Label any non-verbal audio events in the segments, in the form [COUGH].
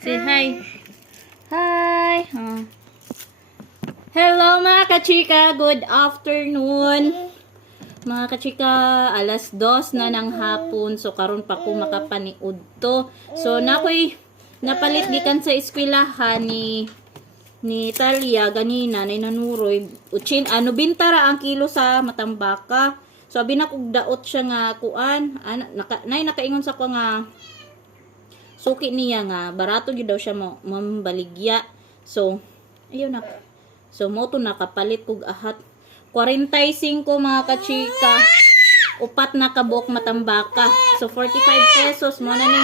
Say hi. Hi. Oh. Hello mga kachika. Good afternoon. Mga kachika, alas dos na ng hapon. So, karon pa ko makapaniud to. So, nakoy napalit gikan sa eskwelahan ni ni Talia ganina ni nanuroy uchin ano bintara ang kilo sa matambaka so abi na kog daot siya nga kuan ana naka, nay nakaingon sa ko nga suki niya nga barato gyud daw siya mo mambaligya. So ayun na. So mo to nakapalit kog ahat. 45 mga kachika. Upat na kabuok matambaka. So 45 pesos mo na ni.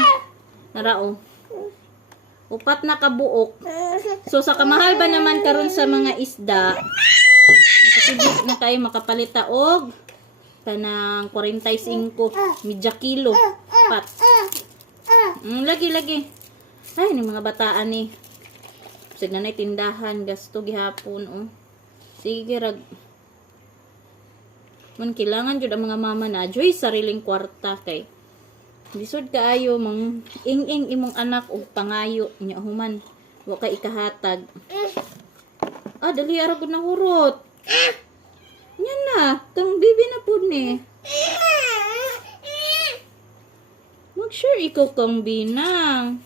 Narao upat na kabuok. So sa kamahal ba naman karon sa mga isda? Kasi di na kayo makapalita og kanang 45 midya kilo pat mm, lagi lagi ay ni mga bataan ni sig na tindahan gasto gihapon oh sige rag man kailangan jud ang mga mama na joy sariling kwarta kay Lisod kaayo mang ing-ing imong anak og pangayo nya human wa ka ikahatag. Ah, dali ara gud nahurot. Nya na, kang bibi na pud ni. Mag sure ikaw kang binang.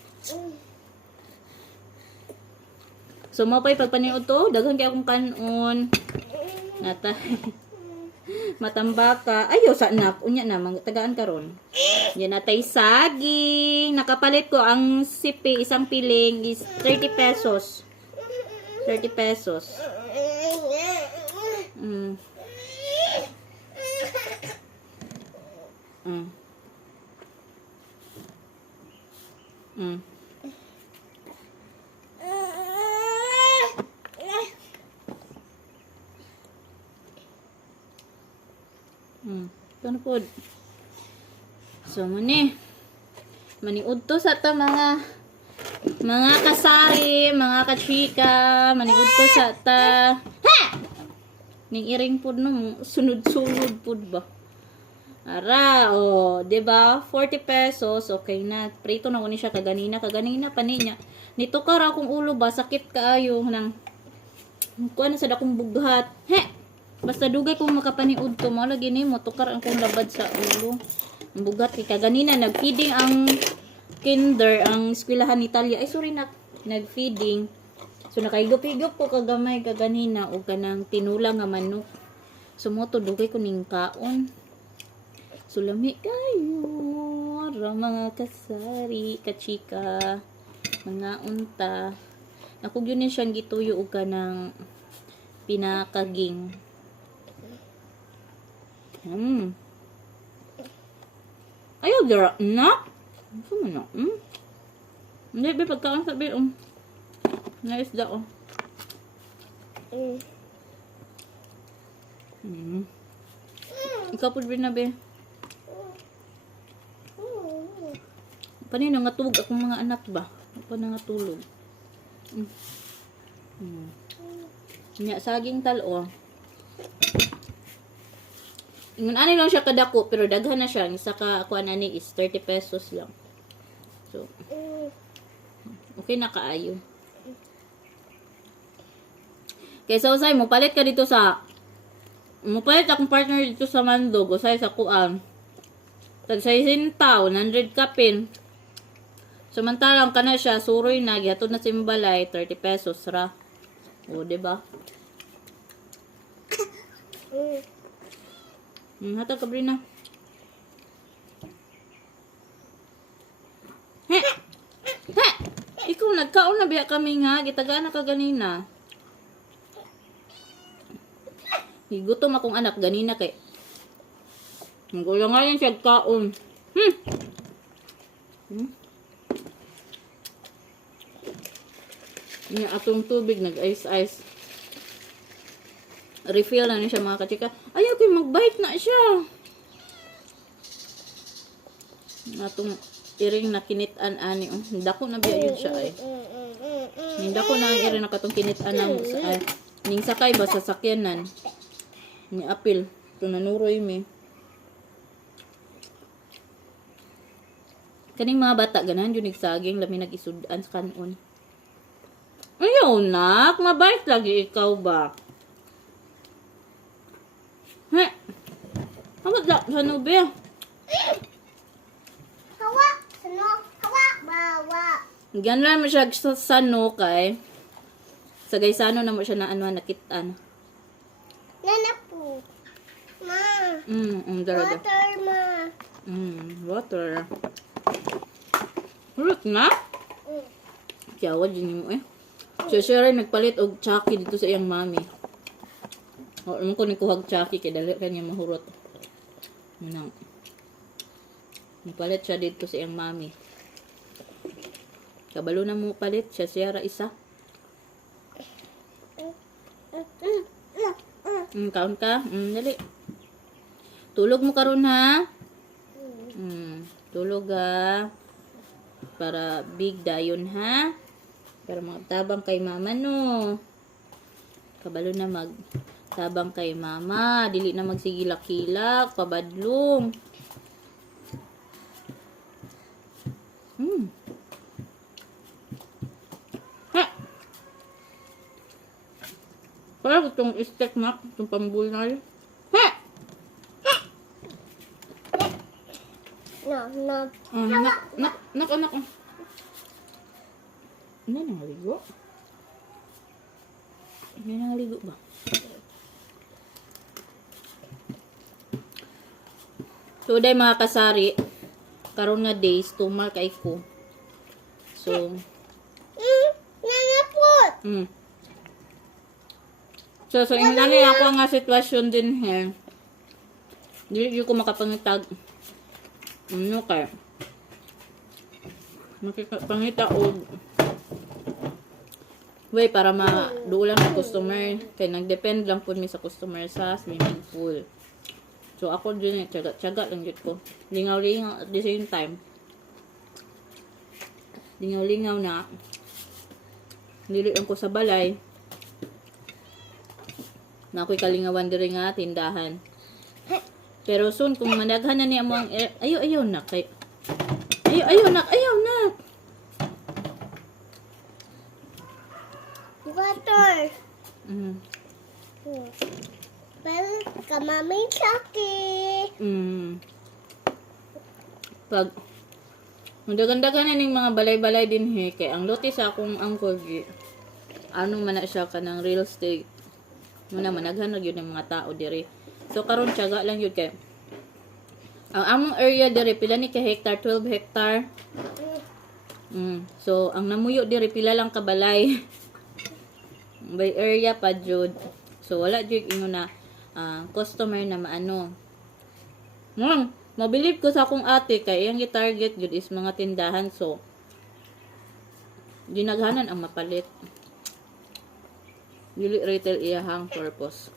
So mo pa'y pagpaniod to, daghan kay akong kanon. Nata. [LAUGHS] Matambaka. Ayo sa anak. Unya na, tagaan karon. Yan natay saging. Nakapalit ko ang sipi, isang piling is 30 pesos. 30 pesos. Mm. Mm. Mm. Hmm. Ito na po. So, mani. Maniud to sa ta mga mga kasari, mga kachika, maniud to sa ta. Ning iring pud no, sunod-sunod pud ba? Ara, oh, 'di ba? 40 pesos, okay na. Prito na ko ni siya kaganina, kaganina pa niya. Nito kara akong ulo ba sakit kaayo nang kuan na sa dakong bughat. He! Basta dugay kung makapaniud to mo lagi ni mo tukar ang kong labad sa ulo. Ang bugat kay kaganina nagfeeding ang kinder ang eskwelahan ni Talia. Ay sorry na nagfeeding. So nakaigop-igop ko kagamay kaganina o kanang tinula nga manok. So mo to dugay ko ning kaon. So lami kayo. Ara mga kasari, kachika, mga unta. Ako yun siyang gituyo og kanang pinakaging. Hmm. Ayaw dira na. Ano man na? Hmm? Hindi, be, pagkaon sabi, um. Naisda, oh. Hmm. Ikaw po, be, na, be. Paano nga tulog akong mga anak ba? Paano nga tulog? Hmm. Hmm. Nya, saging talo, oh. Ingon ani lang siya kadako pero daghan na siya. Isa ka ako ani is 30 pesos lang. So okay na kaayo. Kaya sa usay mo palit ka dito sa mo palit akong partner dito sa Mandog usay sa kuan. Tag 60 100 kapin. Samantalang kana siya suroy na gihatod na simbalay 30 pesos ra. O, di ba? Hmm, hatag ka, Brina. He! He! Ikaw, nagkaon na biya kami nga. Gitagaan na ka ganina. Higutom akong anak ganina kay. Nagulong nga yan siya kaon. Hmm! Hmm? Yung atong tubig, nag-ice-ice. Refill na niya siya mga kachika. Ayaw ko mag-bite na siya. Atong iring na kinitan ani. Oh. Dako na biya yun siya ay. Dako na ang iring na katong kinitan sa ay. Ning sakay ba sa sakyanan. Ni apil. Ito nanuroy mi. Kaning mga bata, ganahan yun nagsaging, lami nag-isudan sa kanon. Ayaw, nak. Mabait lagi ikaw ba? He? Hamat lang sa nube. Hawa, sano, hawa, bawa. Ganun mo siya sa sano kay. Sa gaysano na mo siya na ano nakitaan. Nana po. Ma, Mm, um, dara dara. water ma. Mm, water. Hurot na? Mm. Kiyawa din mo eh. Siya siya rin nagpalit og chaki dito sa iyang mami. O, ano ko ni kuhag chaki kay dali kanya mahurot. Manang. Nagpalit siya dito sa iyang mami. Kabalo na mo palit siya siya ra isa. Mm, kaon ka? Mm, dali. Tulog mo karon ha? Mm, tulog ha. Para big dayon ha. Para magtabang kay mama no. Kabalo na mag tabang kay mama. Dili na magsigilak-kilak. Pabadlong. Hmm. Ha! Para itong steak mak, itong pambulnal. Ha! No, no. Ah, nak, nak, nak, anak. ah. Ano nangaligo? Ano nangaligo ba? So, day mga kasari, karon nga days, tumal kay ko. So, Mm, nana po. mm. So, so, ina ni ako nga sitwasyon din he. Dili di ko makapangitag. Ano kay? Makipangita og way para ma duulan ang customer kay nagdepend lang pud mi sa customer sa swimming pool. So ako din eh, tiyaga, tiyaga lang jud ko. Lingaw-lingaw at the same time. Lingaw-lingaw na. Dili lang ko sa balay. Na ako'y kalingawan diri nga tindahan. Pero soon kung managhan na niya mo ang ayaw ayaw na kay ayaw ayaw na ayaw na. Water. Mm. Mm. Well, kamamay saki. Mm. Pag Magdagandagan na ning mga balay-balay din he. Kay ang lote sa akong angkol gi. Ano man na siya kanang real estate. Muna managhan na gyud ng mga tao diri. So karon tiyaga lang yun kay ang among area diri pila ni ka hectare? 12 hectare? Mm. so ang namuyo diri pila lang ka balay. [LAUGHS] By area pa jud so wala jud ingon na ah, customer na maano Mm, mabilib ko sa akong ate kay iyang gi-target jud is mga tindahan so ginaghanan ang mapalit. Dili retail iyahang purpose.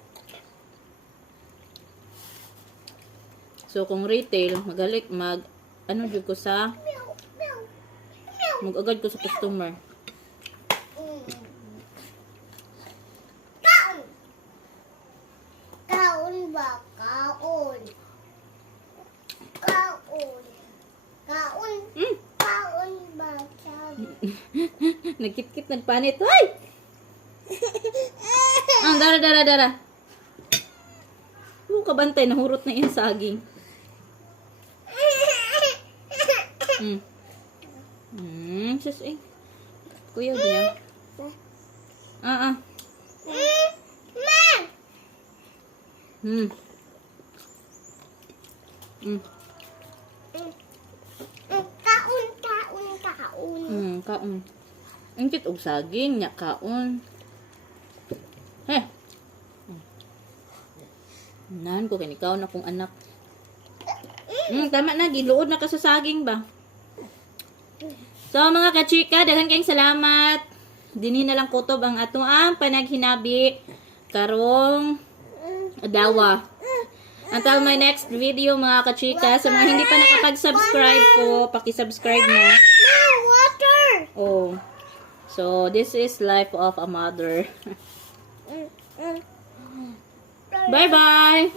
So kung retail magalik mag ano jud ko sa meow. mag-agad ko sa customer. Mm. Kaon. Kaon ba? Kaon. Kaon. Kaon. Mm. Kaon ba? Sabi. Nagkit-kit nagpanit. Hoy! Ang dara dara dara. Mo kabantay nahurot na iyang saging. Mm. Mm, sus eh. Kuya niya. Ah ah. Ma! Hmm. Mm. Mm, Kaon, kaon, kaon. Mm, kaon. Ang kit og saging nya kaon. Heh. Nan ko kini kaon akong anak. Mm, tama na giluod na ka sa saging ba. So mga kachika, daghan kayong salamat. Dinhi na lang kutob ang ato ang panaghinabi karong dawa. Until my next video mga kachika, sa mga hindi pa nakapag-subscribe po, paki-subscribe na. Oh. So, this is life of a mother. Mm, mm. Bye-bye!